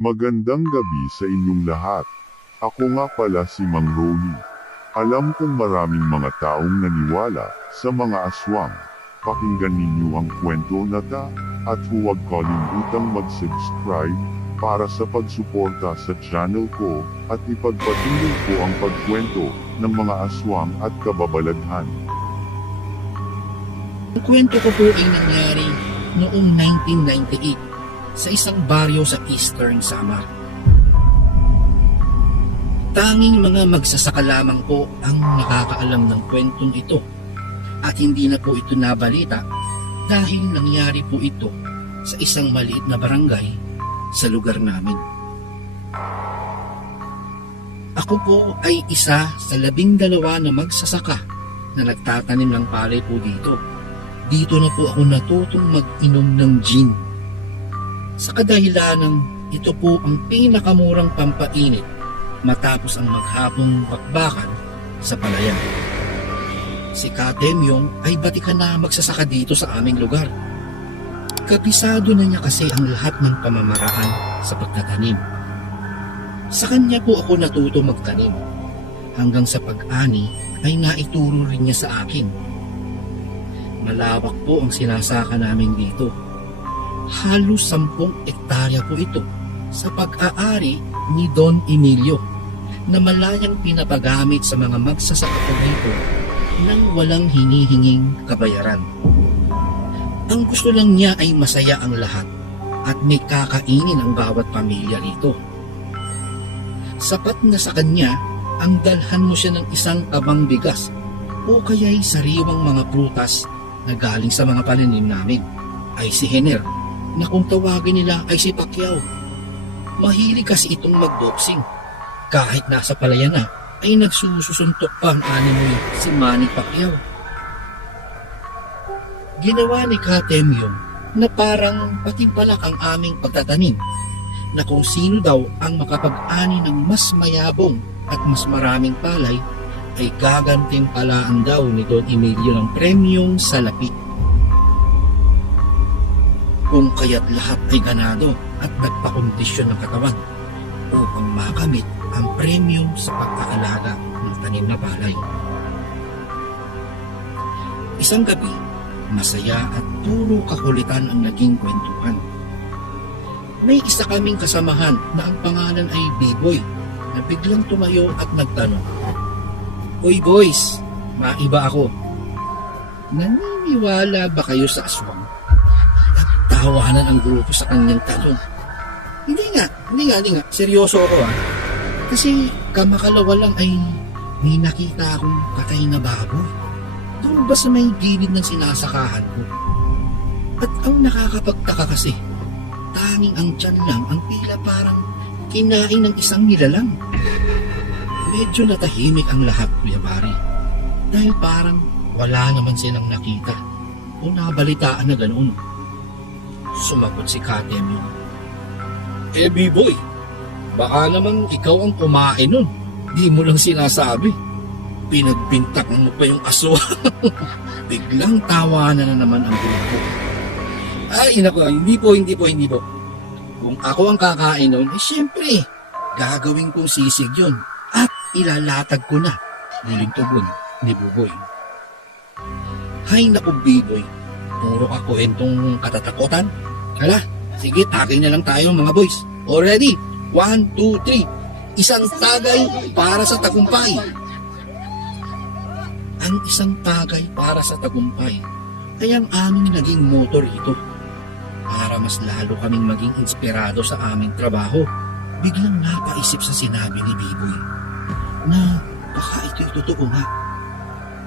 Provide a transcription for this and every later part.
Magandang gabi sa inyong lahat. Ako nga pala si Mang Rolly. Alam kong maraming mga taong naniwala sa mga aswang. Pakinggan ninyo ang kwento na ta, at huwag kalimutang mag-subscribe para sa pagsuporta sa channel ko, at ipagpatuloy ko ang pagkwento ng mga aswang at kababalaghan. Ang kwento ko po ay nangyari noong 1998 sa isang baryo sa Eastern Samar. Tanging mga magsasaka lamang po ang nakakaalam ng kwentong ito, at hindi na po ito nabalita dahil nangyari po ito sa isang maliit na barangay sa lugar namin. Ako po ay isa sa 12 na magsasaka na nagtatanim ng palay po dito. Dito na po ako natutong mag-inom ng gin. Sa kadahilanang ito po ang pinakamurang pampainit matapos ang maghapong bakbakan sa palayan. Si Katemyong ay batikan na magsasaka dito sa aming lugar. Kabisado na niya kasi ang lahat ng pamamaraan sa pagtatanim. Sa kanya po ako natuto magtanim. Hanggang sa pag-ani ay naituro rin niya sa akin. Malawak po ang sinasaka namin dito. Halos 10 hektarya po ito sa pag-aari ni Don Emilio, na malayang pinapagamit sa mga magsasaka po dito nang walang hinihinging kabayaran. Ang gusto lang niya ay masaya ang lahat at may kakainin ang bawat pamilya rito. Sapat na sa kanya ang dalhan mo siya ng isang tabang bigas o kaya'y sariwang mga prutas na galing sa mga pananim namin. Ay si Henner, na kung tawagin nila ay si Pacquiao. Mahilig kasi itong magboxing. Kahit nasa palayan na, ay nagsusuntok pa ang animoy si Manny Pacquiao. Ginawa ni Katemyong na parang patimpalak ang aming pagtatanim, na kung sino daw ang makapag-ani ng mas mayabong at mas maraming palay ay gagantimpalaan daw ni Don Emilio ng premyong salapi. Kung kaya't lahat ay ganado at nagpakondisyon ng katawan upang makamit ang premyo sa pag-aalaga ng tanim na palay. Isang gabi, masaya at puro kakulitan ang naging kwentuhan. May isa kaming kasamahan na ang pangalan ay B-Boy, na biglang tumayo at nagtanong, "Hoy boys, maiba ako. Naniniwala ba kayo sa aswang?" Tawanan ang grupo sa kanyang tanong. Hindi nga, seryoso ako Kasi kamakalawa lang ay may nakita akong patay na baboy doon ba sa may gilid ng sinasakahan ko. At ang nakakapagtaka kasi, tanging ang tiyan lang ang tila parang kinain ng isang nilalang. Medyo natahimik ang lahat, Kuya Bari, dahil parang wala naman silang nakita o nabalitaan na ganoon. Sumagot si Katemyong, B-Boy, baka naman ikaw ang kumain nun. Di mo lang sinasabi. Pinagbintakan mo pa yung aso." Biglang tawanan na naman ang grupo. Ay, nako, hindi po. Kung ako ang kakain nun, siyempre, gagawin kong sisig yun at ilalatag ko na. Muling tugon ni Buboy. Hay naku, B-Boy, puro ka kwentong katatakutan. Hala, sige, tagay na lang tayo mga boys. Already, 1, 2, 3. Isang tagay para sa tagumpay. Ang isang tagay para sa tagumpay ay ang aming naging motor ito. Para mas lalo kaming maging inspirado sa aming trabaho, biglang napaisip sa sinabi ni B-Boy na baka ito'y totoo nga.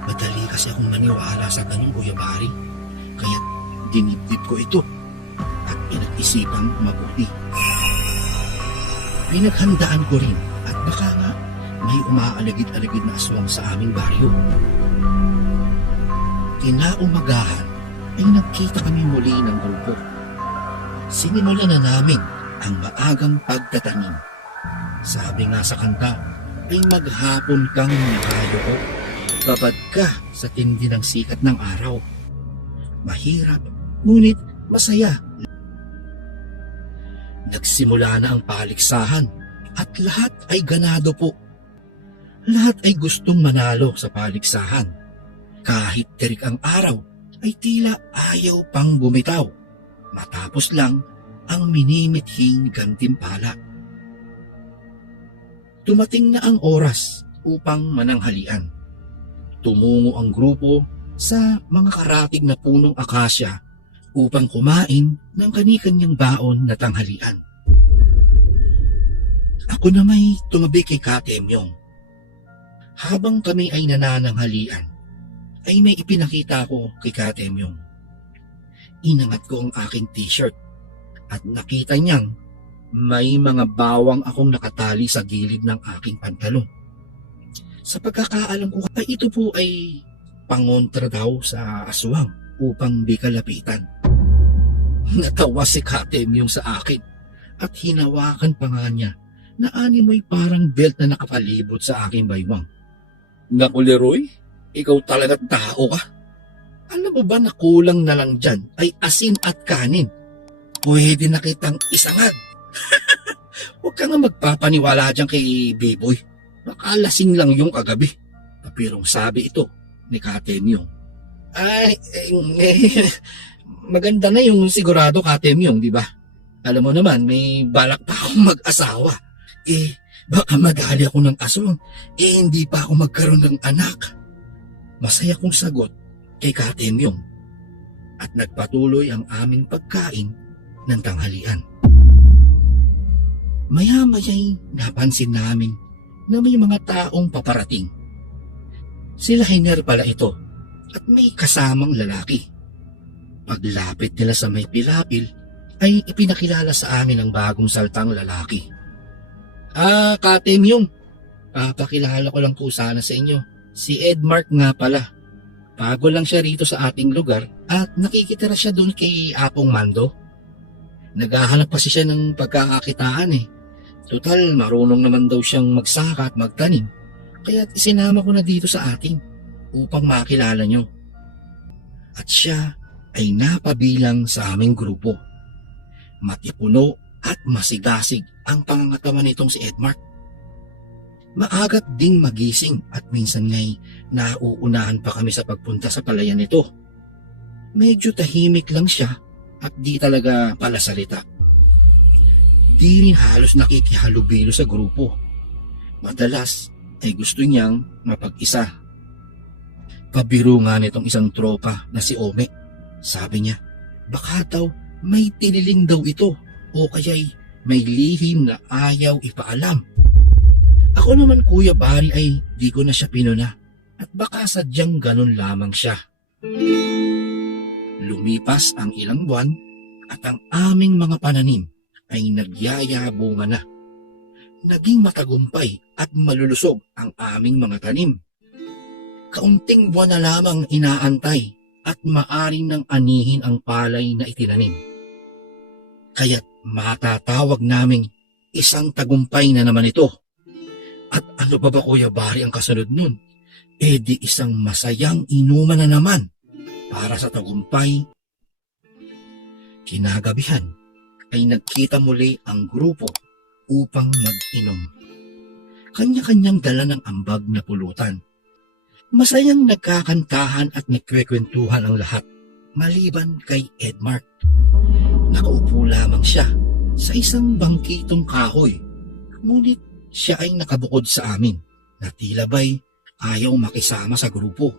Madali kasi akong maniwala sa ganun, Kuya Bari. Kaya dinibdib ko ito at pinag-isipang mabuti. Pinaghandaan ko rin at baka nga may umaalagid-alagid na aswang sa aming baryo. Kinaumagahan ay nagkita kami muli ng grupo. Sinimulan na namin ang maagang pagtatanim. Sabi nga sa kanta, ay maghapon kang nakayoko, babad ka sa tindi ng sikat ng araw. Mahirap, ngunit masaya Nagsimula na ang paligsahan at lahat ay ganado po. Lahat ay gustong manalo sa paligsahan. Kahit terik ang araw ay tila ayaw pang bumitaw. Matapos lang ang minimithing gantimpala. Tumating na ang oras upang mananghalian. Tumungo ang grupo sa mga karatig na punong akasya upang kumain ng kani-kanyang baon na tanghalian. Ako na may tumabi kay Katemyong. Habang kami ay nanananghalian, ay may ipinakita ko kay Katemyong. Inangat ko ang aking t-shirt at nakita niyang may mga bawang akong nakatali sa gilid ng aking pantalon. Sa pagkakaalam ko ay ito po ay pangontra daw sa aswang upang di kalapitan. Natawa si Katemyong sa akin at hinawakan pa nga niya na animoy parang belt na nakapalibot sa aking baywang. Naku Leroy, ikaw talaga tao ka. Alam mo ba na kulang na lang dyan ay asin at kanin? Pwede na kitang isangad. Huwag ka nga magpapaniwala dyan kay B-Boy. Baka lasing lang yung kagabi. Papirong sabi ito ni Katemyong. Ay, maganda na yung sigurado Katemyong, di ba? Alam mo naman, may balak pa akong mag-asawa. Baka madali ako ng aswang. Hindi pa ako magkaroon ng anak. Masaya kong sagot kay Katemyong. At nagpatuloy ang aming pagkain ng tanghalian. Maya-maya'y napansin namin na may mga taong paparating. Sila Hiner pala ito at may kasamang lalaki. Paglapit nila sa may pilapil ay ipinakilala sa amin ang bagong saltang lalaki. Katemyong, papakilala ko lang po sana sa inyo. Si Edmark nga pala. Bago lang siya rito sa ating lugar at nakikitira siya doon kay Apong Mando. Naghahanap pa siya ng pagkakakitaan eh. Total, marunong naman daw siyang magsaka at magtanim. Kaya isinama ko na dito sa atin upang makilala nyo. At siya ay napabilang sa aming grupo. Matipuno at masigasig ang pangangatawan nitong si Edmark. Maagat ding magising at minsan nga'y nauunahan pa kami sa pagpunta sa palayan nito. Medyo tahimik lang siya at di talaga palasalita. Di rin halos nakikihalubilo sa grupo. Madalas ay gusto niyang mapag-isa. Pabiro nga nitong isang tropa na si Ome. Sabi niya, baka daw may tiniling daw ito o kaya'y may lihim na ayaw ipaalam. Ako naman Kuya Bari ay di ko na siya pinuna at baka sadyang ganun lamang siya. Lumipas ang ilang buwan at ang aming mga pananim ay nagyayabunga na. Naging matagumpay at malulusog ang aming mga tanim. Kaunting buwan na lamang inaantay at maaring nang anihin ang palay na itinanim. Kaya't matatawag naming isang tagumpay na naman ito. At ano pa ba Kuya Bari ang kasunod nun? Di isang masayang inuman na naman para sa tagumpay. Kinagabihan ay nagkita muli ang grupo upang mag-inom. Kanya-kanyang dala ng ambag na pulutan. Masayang nagkakantahan at nagkwekwentuhan ang lahat, maliban kay Edmark. Nakaupo lamang siya sa isang bangkitong kahoy, ngunit siya ay nakabukod sa amin na tila ba'y ayaw makisama sa grupo.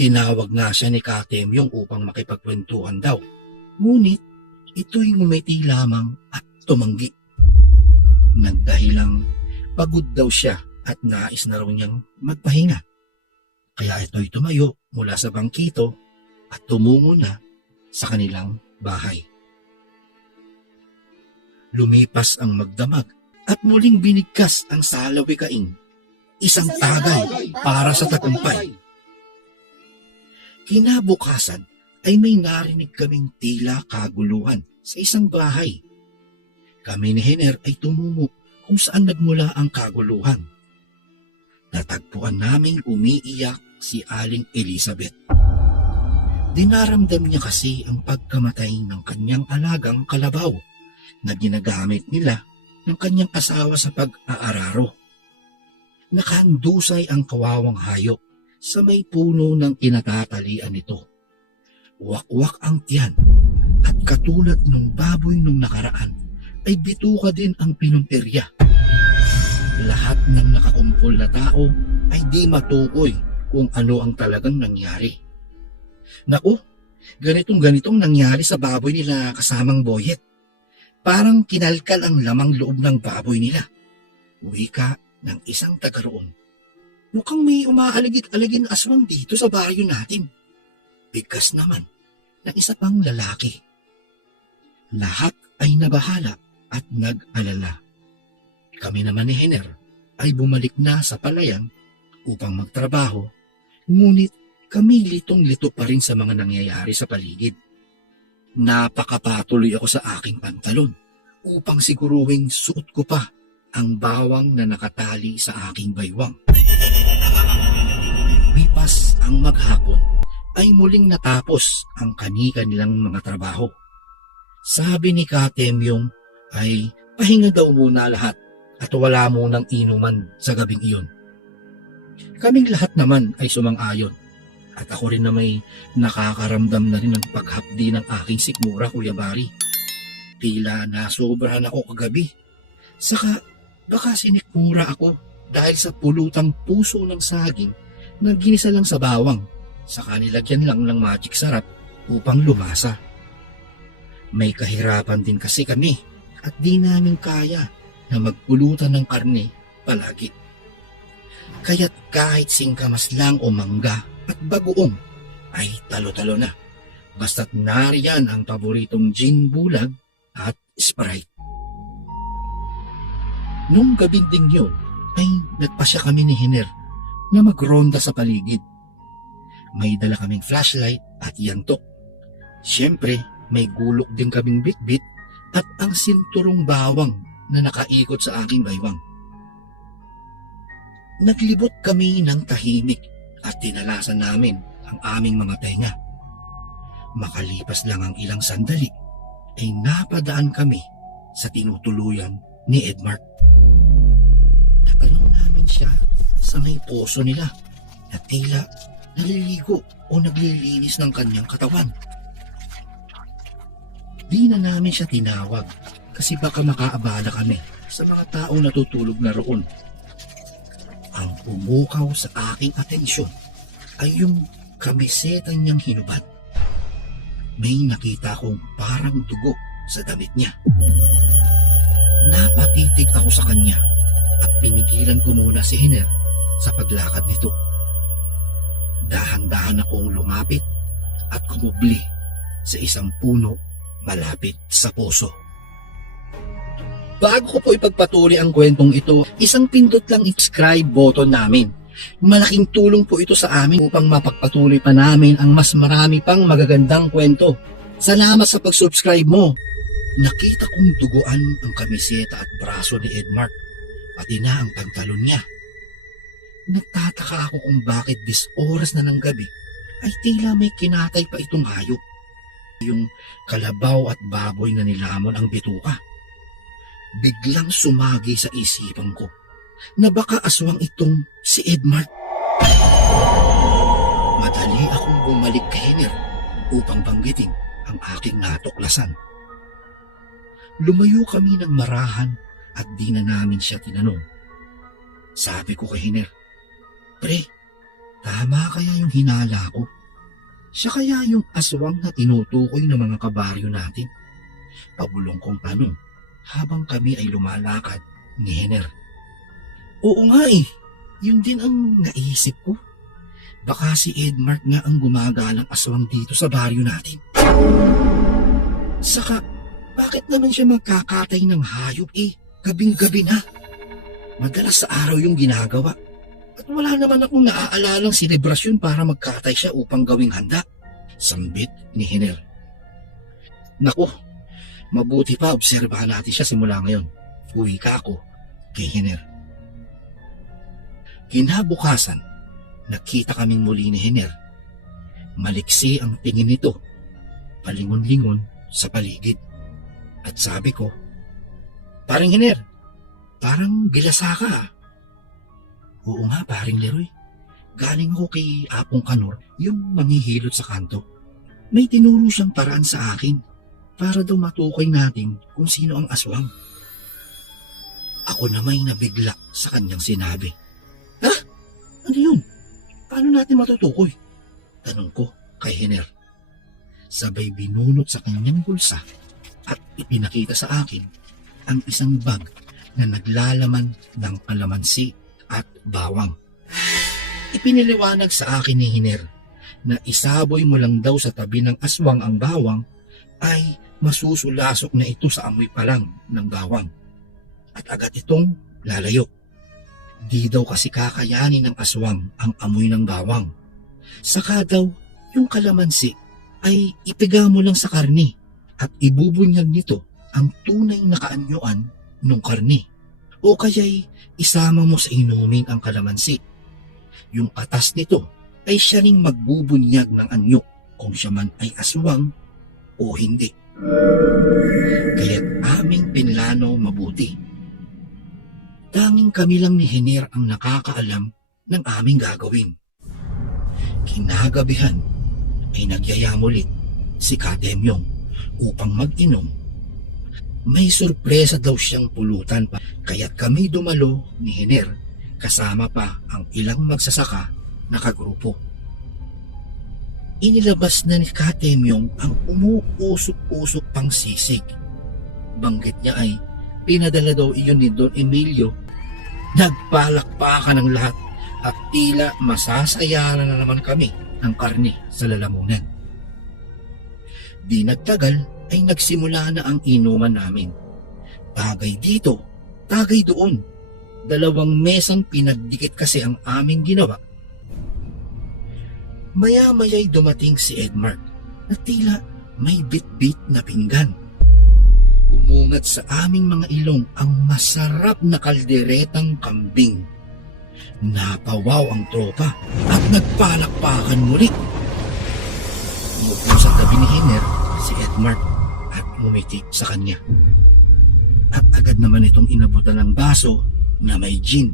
Tinawag nga siya ni Katemyong upang makipagkwentuhan daw, ngunit ito'y ngumiti lamang at tumanggi. Nagdahilang pagod daw siya at nais na raw niyang magpahinga. Kaya ito'y tumayo mula sa bangkito at tumungo na sa kanilang bahay. Lumipas ang magdamag at muling binigkas ang salawikain, isang tagay para sa tagumpay. Kinabukasan ay may narinig kaming tila kaguluhan sa isang bahay. Kami ni Hiner ay tumungo kung saan nagmula ang kaguluhan. Natagpuan naming umiiyak si Aling Elizabeth. Dinaramdam niya kasi ang pagkamatay ng kanyang alagang kalabaw na ginagamit nila ng kanyang asawa sa pag-aararo. Nakahandusay ang kawawang hayop sa may puno ng kinatatalian nito. Wakwak ang tiyan at katulad ng baboy nung nakaraan ay bituka din ang pinunterya. Lahat ng nakakumpol na tao ay di matukoy kung ano ang talagang nangyari. Naku, ganitong nangyari sa baboy nila kasamang Boyet. Parang kinalkal ang lamang loob ng baboy nila. Wika ng isang taga roon. Mukhang may umaaligid-aligid na aswang dito sa baryo natin. Bigkas naman ng isa pang lalaki. Lahat ay nabahala at nag-alala. Kami naman ni Hiner ay bumalik na sa palayan upang magtrabaho, ngunit kami litong-lito pa rin sa mga nangyayari sa paligid. Napakapatuloy ako sa aking pantalon upang siguruhing suot ko pa ang bawang na nakatali sa aking baywang. Mipas ang maghapon ay muling natapos ang kani-kanilang mga trabaho. Sabi ni Katemyong ay pahinga daw muna lahat at wala munang inuman sa gabing iyon. Kaming lahat naman ay sumang-ayon at ako rin na may nakakaramdam na rin ng paghapdi ng aking sikmura, Kuya Bari. Tila nasobrahan ako kagabi. Saka baka sinikmura ako dahil sa pulutang puso ng saging na ginisa lang sa bawang, saka nilagyan lang ng magic sarap upang lumasa. May kahirapan din kasi kami at di namin kaya na magpulutan ng karne palagi. Kaya't kahit singkamas lang o mangga at bagoong ay talo-talo na. Basta't nariyan ang paboritong gin bulag at Sprite. Nung gabing ding yun ay nagpasya kami ni Hiner na magronda sa paligid. May dala kaming flashlight at yantok. Siyempre, may gulok din kaming bitbit at ang sinturong bawang na nakaikot sa aking baywang. Naglibot kami ng tahimik at tinalasan namin ang aming mga tenga. Makalipas lang ang ilang sandali ay napadaan kami sa tinutuluyan ni Edmark. Natanong namin siya sa may poso nila na tila naliligo o naglilinis ng kanyang katawan. Di na namin siya tinawag kasi baka makaabala kami sa mga taong natutulog na roon. Ang pumukaw sa aking atensyon ay yung kamiseta niyang hinubad. May nakita kong parang dugo sa damit niya. Napatitig ako sa kanya at pinigilan ko muna si Hiner sa paglakad nito. Dahan-dahan akong lumapit at kumubli sa isang puno malapit sa poso. Bago ko po ipagpatuloy ang kwentong ito, isang pindot lang subscribe button namin. Malaking tulong po ito sa amin upang mapagpatuloy pa namin ang mas marami pang magagandang kwento. Salamat sa pag-subscribe mo. Nakita kong duguan ang kamiseta at braso ni Edmark, pati na ang pantalon niya. Nagtataka ako kung bakit oras na ng gabi ay tila may kinatay pa itong hayop. Yung kalabaw at baboy na nilamon ang bituka. Biglang sumagi sa isipan ko na baka aswang itong si Edmark. Madali akong bumalik kay Hiner upang banggitin ang aking natuklasan. Lumayo kami ng marahan at di na namin siya tinanong. Sabi ko kay Hiner, "Pre, tama kaya yung hinala ko? Siya kaya yung aswang na tinutukoy ng mga kabaryo natin?" Pabulong kong tanong habang kami ay lumalakad ni Hiner. Oo nga eh, yun din ang naisip ko. Baka si Edmark nga ang gumagalang aswang dito sa baryo natin. Saka, bakit naman siya magkakatay ng hayop eh? Gabing-gabi na. Madalas sa araw yung ginagawa. At wala naman akong naaalalang selebrasyon para magkatay siya upang gawing handa. Sambit ni Hiner. Naku, mabuti pa obserbahan natin siya simula ngayon. Uwi ka ako kay Hiner. Kinabukasan, nakita kaming muli ni Hiner. Maliksi ang tingin nito, palingon-lingon sa paligid. At sabi ko, "Paring Hiner, parang gilasa ka ah." "Oo nga, paring Leroy. Galing ako kay Apong Kanor, yung manghihilot sa kanto. May tinuro siyang paraan sa akin para daw matukoy natin kung sino ang aswang." Ako na may nabigla sa kanyang sinabi. "Ha? Ano yun? Paano natin matutukoy?" tanong ko kay Hiner. Sabay binunot sa kanyang bulsa at ipinakita sa akin ang isang bag na naglalaman ng kalamansi at bawang. Ipiniliwanag sa akin ni Hiner na isaboy mo lang daw sa tabi ng aswang ang bawang ay masusulasok na ito sa amoy pa lang ng bawang at agad itong lalayo. Di daw kasi kakayanin ng aswang ang amoy ng bawang. Saka daw yung kalamansi ay ipiga mo lang sa karne at ibubunyag nito ang tunay na kaanyuan ng karne. O kaya'y isama mo sa inumin ang kalamansi. Yung katas nito ay siya ring magbubunyag ng anyo kung siya man ay aswang o hindi. Kaya't aming pinlano mabuti. Tanging kami lang ni Hiner ang nakakaalam ng aming gagawin. Kinagabihan ay nagyayam ulit si Katemyong upang mag-inom. May sorpresa daw siyang pulutan pa, kaya't kami dumalo ni Hiner kasama pa ang ilang magsasaka na kagrupo. Inilabas na ni Katemyong ang umuusok-usok pang sisig. Banggit niya ay pinadala daw iyon ni Don Emilio. Nagpalakpakan ng lahat at tila masasayaran na naman kami ng karne sa lalamunan. Di nagtagal ay nagsimula na ang inuman namin. Tagay dito, tagay doon. 2 mesang pinagdikit kasi ang aming ginawa. Maya-maya'y dumating si Edmark na tila may bit-bit na pinggan. Umungat sa aming mga ilong ang masarap na kalderetang kambing. Napawaw ang tropa at nagpalakpakan muli. Umupo sa tabi ni Hiner si Edmark at ngumiti sa kanya. At agad naman itong inabutan ng baso na may gin.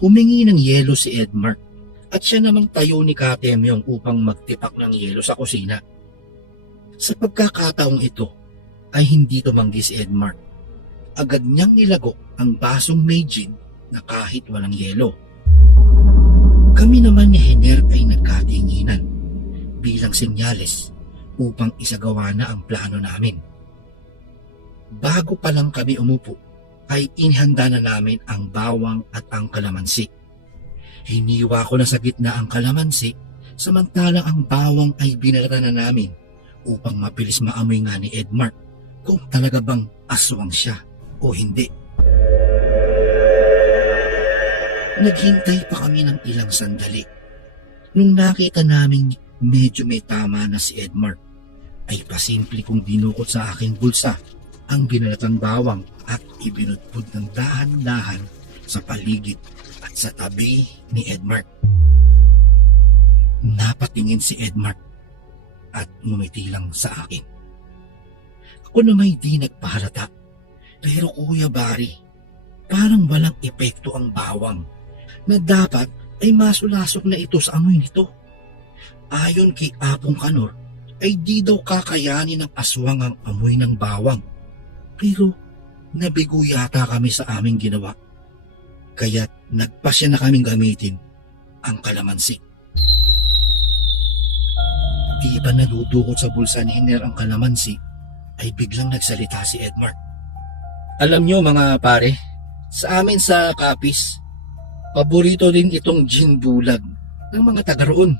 Humingi ng yelo si Edmark at siya namang tayo ni Katemyong upang magtipak ng yelo sa kusina. Sa pagkakataong ito ay hindi tumanggi si Edmark. Agad niyang nilago ang basong may gin na kahit walang yelo. Kami naman ni Hiner ay nagkatinginan bilang senyales upang isagawa na ang plano namin. Bago pa lang kami umupo ay inihanda na namin ang bawang at ang kalamansi. Hiniwa ko na sa gitna ang kalamansi samantalang ang bawang ay binalata na namin upang mabilis maamoy nga ni Edmark kung talaga bang aswang siya o hindi. Naghintay pa kami ng ilang sandali. Nung nakita namin medyo may tama na si Edmark, ay pasimple kong dinukot sa aking bulsa ang binalatang bawang at ibinudpud ng dahan-dahan sa paligid at sa tabi ni Edmark. Napatingin si Edmark at ngumiti lang sa akin. Ako na may di nagpahalata. Pero Kuya Barry, parang walang epekto ang bawang na dapat ay masulasok na ito sa amoy nito. Ayon kay Apong Kanor, ay di daw kakayanin ng aswang ang amoy ng bawang. Pero nabigo yata kami sa aming ginawa. Kaya't nagpasya na kaming gamitin ang kalamansi. Di ba nadudukot sa bulsa ni Hiner ang kalamansi, ay biglang nagsalita si Edmark. Alam nyo mga pare, sa amin sa Kapis, paborito din itong gin bulag ng mga taga roon.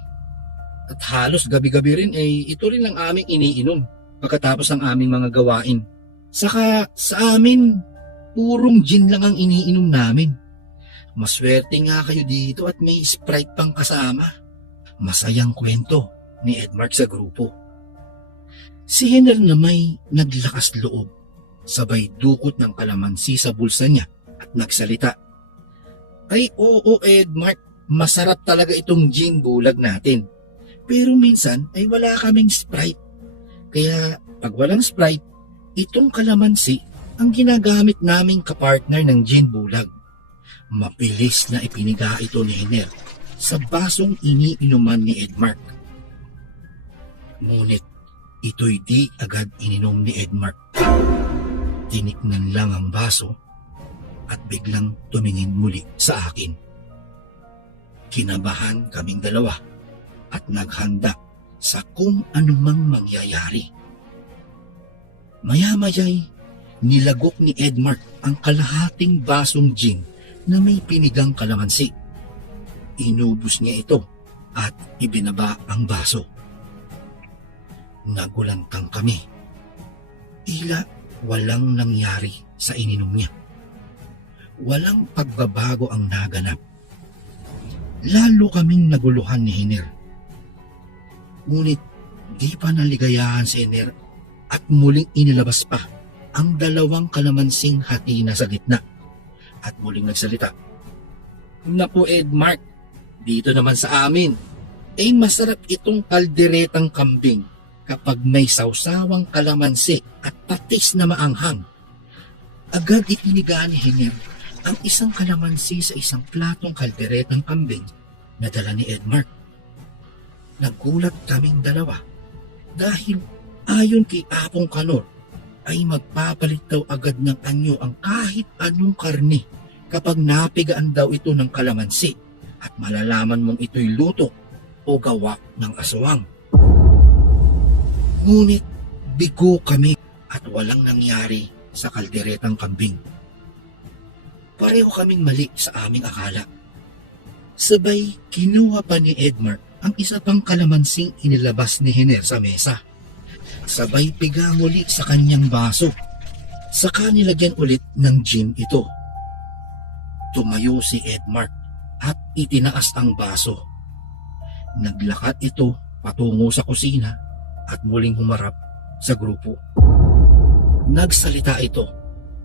At halos gabi-gabi rin ay ito rin ang aming iniinom pagkatapos ng aming mga gawain. Saka sa amin, purong gin lang ang iniinom namin. Maswerte nga kayo dito at may Sprite pang kasama. Masayang kwento ni Edmark sa grupo. Si Hiner na may naglakas loob, sabay dukot ng kalamansi sa bulsa niya at nagsalita. Ay oo Edmark, masarap talaga itong gin bulag natin. Pero minsan ay wala kaming Sprite. Kaya pag walang Sprite, Itong kalamansi ang ginagamit naming kapartner ng gin bulag. Mabilis na ipiniga ito ni Hiner sa basong iniinuman ni Edmark. Ngunit ito'y di agad ininom ni Edmark. Tiniknan lang ang baso at biglang tumingin muli sa akin. Kinabahan kaming dalawa at naghanda sa kung anumang mangyayari. Maya-maya'y nilagok ni Edmark ang kalahating basong gin na may pinigang kalamansi. Inubos niya ito at ibinaba ang baso. Nagulantang kami. Tila walang nangyari sa ininom niya. Walang pagbabago ang naganap. Lalo kaming naguluhan ni Hiner. Ngunit di pa naligayahan si Hiner at muling inilabas pa ang dalawang kalamansing hati na sa gitna at muling nagsalita. Naku Edmark, dito naman sa amin, masarap itong kalderetang kambing kapag may sausawang kalamansi at patis na maanghang. Agad ipinigaan ni Hiner ang isang kalamansi sa isang platong kalderetang kambing na dala ni Edmark. Nagulat kaming dalawa dahil ayon kay Apong Kanor ay magpapalit daw agad ng anyo ang kahit anong karne kapag napigaan daw ito ng kalamansi at malalaman mong ito'y luto o gawa ng aswang. Ngunit bigo kami at walang nangyari sa kalderetang kambing. Pareho kaming mali sa aming akala. Sabay kinuha pa ni Edmark ang isa pang kalamansing inilabas ni Hiner sa mesa. Sabay piga muli sa kanyang baso. Saka nilagyan ulit ng gin ito. Tumayo si Edmark at itinaas ang baso. Naglakad ito patungo sa kusina at muling humarap sa grupo. Nagsalita ito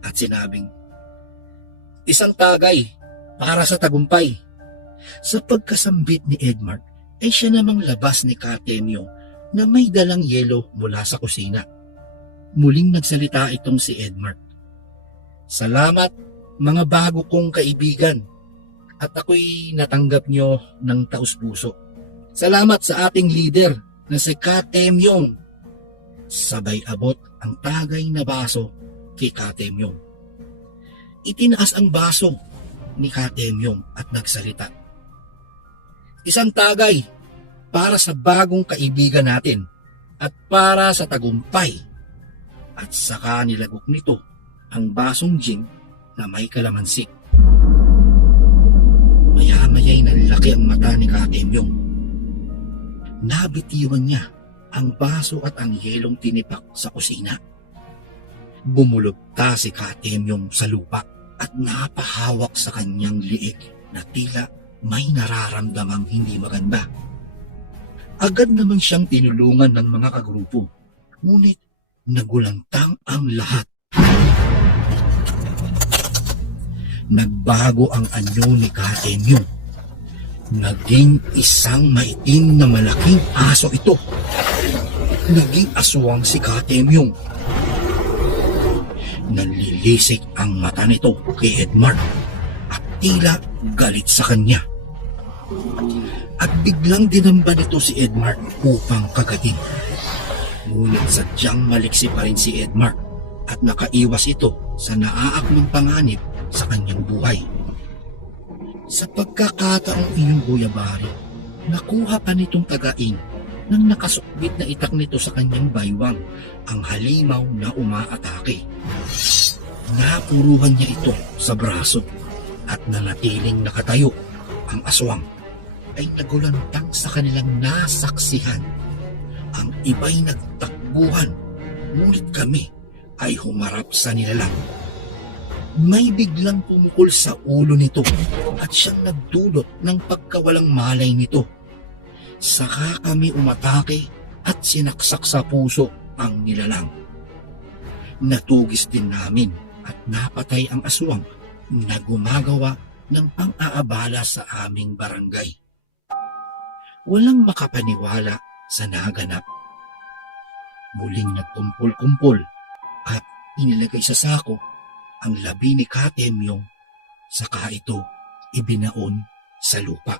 at sinabing, "Isang tagay para sa tagumpay." Sa pagkasambit ni Edmark ay siya namang labas ni Katemyo na may dalang yelo mula sa kusina. Muling nagsalita itong si Edmark. "Salamat mga bago kong kaibigan at ako'y natanggap nyo ng taus-puso. Salamat sa ating leader na si Katemyong." Sabay abot ang tagay na baso kay Katemyong. Itinaas ang baso ni Katemyong at nagsalita. "Isang tagay para sa bagong kaibigan natin at para sa tagumpay." At saka nilagok nito ang basong gin na may kalamansi. Maya-maya'y nanlaki ang mata ni Katemyong. Nabitiwan niya ang baso at ang yelong tinipak sa kusina. Bumulugta si Katemyong sa lupa at napahawak sa kanyang liig na tila may nararamdamang hindi maganda. Agad naman siyang tinulungan ng mga kagrupo, ngunit nagulantang ang lahat. Nagbago ang anyo ni Katemyong. Naging isang maitim na malaking aso ito. Naging aswang si Katemyong. Nanlilisik ang mata nito kay Edmark at tila galit sa kanya. At biglang dinamba nito si Edmark upang kagatin. Ngunit sadyang maliksi pa rin si Edmark at nakaiwas ito sa naaakmang panganib sa kanyang buhay. Sa pagkakataong iyon, Buyabari, nakuha pa nitong tagain nang nakasukbit na itak nito sa kanyang baywang ang halimaw na umaatake. Napuruhan niya ito sa braso at nanatiling nakatayo. Ang aswang ay nagulantang sa kanilang nasaksihan. Ang iba'y nagtakbuhan, ngunit kami ay humarap sa nilalang. May biglang pumukol sa ulo nito at siyang nagdulot ng pagkawalang malay nito. Saka kami umatake at sinaksak sa puso ang nilalang. Natugis din namin at napatay ang aswang na gumagawa ng pang-aabala sa aming barangay. Walang makapaniwala sa naganap. Muling nagkumpul-kumpul at inilagay sa sako ang labi ni Katemyong, saka ito ibinaon sa lupa.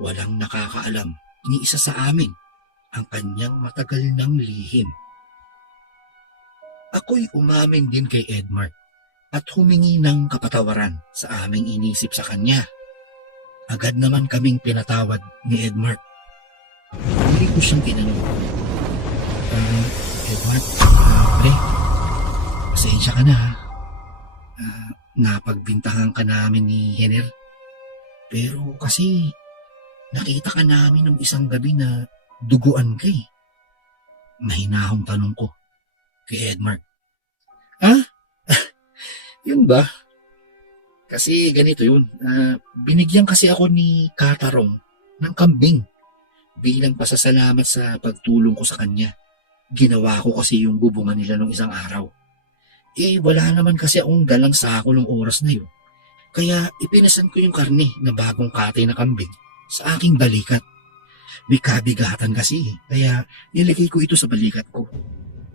Walang nakakaalam ni isa sa amin ang kanyang matagal ng lihim. Ako'y umamin din kay Edmark at humingi ng kapatawaran sa aming inisip sa kanya. Agad naman kaming pinatawad ni Edmark. Huli ko siyang tinanong, Edmark, pre, pasensya ka na ha. Napagbintangan ka namin ni Henner. Pero kasi nakita ka namin ng isang gabi na duguan ka eh. Mahinahong tanong ko kay Edmark. Yun ba? Kasi ganito yun. Binigyan kasi ako ni Katarong ng kambing bilang pasasalamat sa pagtulong ko sa kanya. Ginawa ko kasi yung bubungan nila nung isang araw. Wala naman kasi akong dalang sako nung oras na yun. Kaya ipinasan ko yung karne na bagong katay na kambing sa aking balikat. May kabigatan kasi, kaya nilagay ko ito sa balikat ko.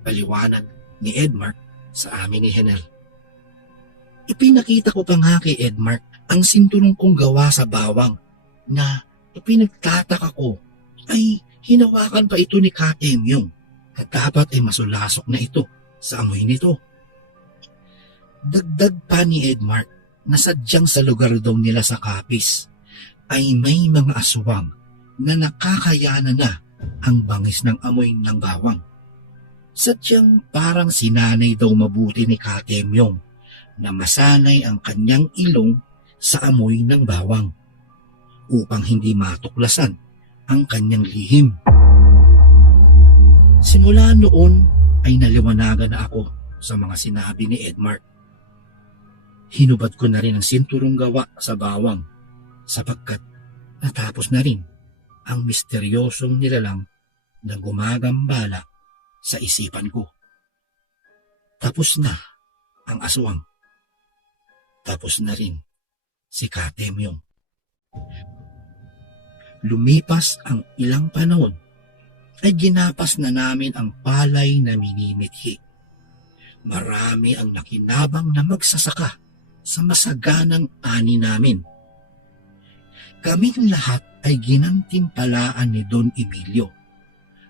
Paliwanan ni Edmark sa amin ni Henel. Ipinakita ko pa nga kay Edmark ang sinturong kong gawa sa bawang na ipinagtataka ko ay hinawakan pa ito ni Katemyong at dapat ay masulasok na ito sa amoy nito. Dagdag pa ni Edmark na sadyang sa lugar daw nila sa Kapis ay may mga aswang na nakakayanan na ang bangis ng amoy ng bawang. Sadyang parang sinanay daw mabuti ni Katemyong na masanay ang kanyang ilong sa amoy ng bawang upang hindi matuklasan ang kanyang lihim. Simula noon ay naliwanagan na ako sa mga sinabi ni Edmark. Hinubad ko na rin ang sinturong gawa sa bawang sapagkat natapos na rin ang misteryosong nilalang na gumagambala sa isipan ko. Tapos na ang aswang. Tapos na rin si Katemyong. Lumipas ang ilang panahon ay ginapas na namin ang palay na minimithi. Marami ang nakinabang na magsasaka sa masaganang ani namin. Kaming lahat ay ginantimpalaan ni Don Emilio.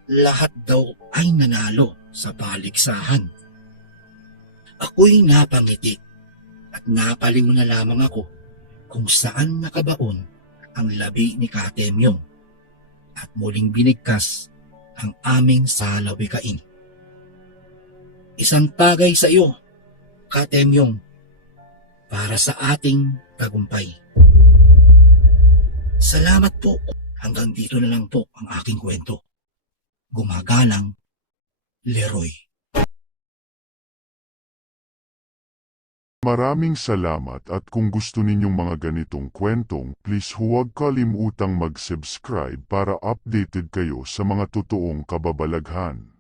Lahat daw ay nanalo sa paligsahan. Ako'y napangiti at napalingon na lamang ako kung saan nakabaon ang labi ni Katemyong at muling binigkas ang aming salawikain. Isang tagay sa iyo, Katemyong, para sa ating tagumpay. Salamat po. Hanggang dito na lang po ang aking kwento. Gumagalang, Leroy. Maraming salamat at kung gusto ninyong mga ganitong kwentong, please huwag kalimutang mag-subscribe para updated kayo sa mga totoong kababalaghan.